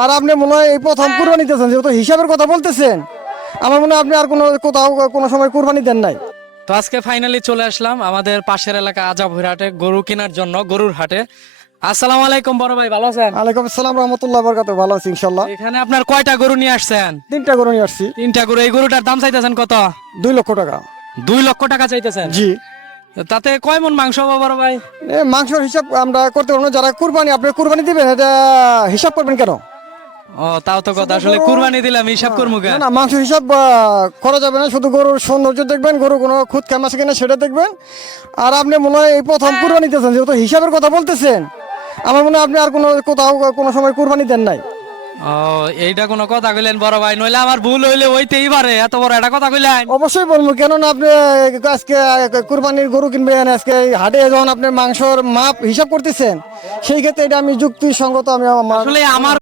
আর আপনি মনে হয় এই প্রথম কুরবানি দিতেছেন, যেহেতু হিসাবের কথা বলতেছেন, আমার মনে হয় আপনি আর কোথাও কোনো সময় কুরবানি দেন নাই। তো আজকে ফাইনালি চলে আসলাম আমাদের পাশের এলাকা আজাবপুর হাটে গরু কেনার জন্য, গরুর হাটে। আসসালামু আলাইকুম বড় ভাই, ভালো আছেন? ওয়ালাইকুম আসসালাম রহমতুল্লাহ বরকাত, ভালো আছি ইনশাল্লাহ। এখানে আপনার কয়টা গরু নিয়ে আসছেন? 3টা গরু নিয়ে আসছি। 3টা গরু। এই গরুটার দাম চাইতেছেন কত? 2 লক্ষ টাকা। 2 লক্ষ টাকা চাইতেছেন? জি। তাতে কয় মন মাংস হবে বড় ভাই? মাংসের হিসাব আমরা করতে পারবো না, যারা কুরবানি আপনি কুরবানি দিবেন এটা হিসাব করবেন কেন? ও তাও তো কথা, আসলে কুরবানি দিলাম হিসাব করবো না কেন? না, মাংস হিসাব করা যাবে না, শুধু গরুর সৌন্দর্য দেখবেন, গরু কোনো খুদ খাম আছে কিনা সেটা দেখবেন। আর আপনি মনে হয় এই প্রথম কুরবানি দিতেছেন, যেহেতু হিসাবের কথা বলতেছেন, আমার মনে হয় আপনি আর কোথাও কোনো সময় কুরবানি দেন নাই। ও এইটা কোনো কথা কইলেন বড় ভাই, নইলে আমার ভুল হইলে হইতেই পারে, এত বড় একটা কথা কইলেন। অবশ্যই বলবো, কেননা আপনি আজকে কুরবানির গরু কিনবেন, আজকে এই হাটে যখন আপনি মাংসর মাপ হিসাব করতেছেন, সেই ক্ষেত্রে এটা আমি যুক্তিসঙ্গত আমি আমার আসলে আমার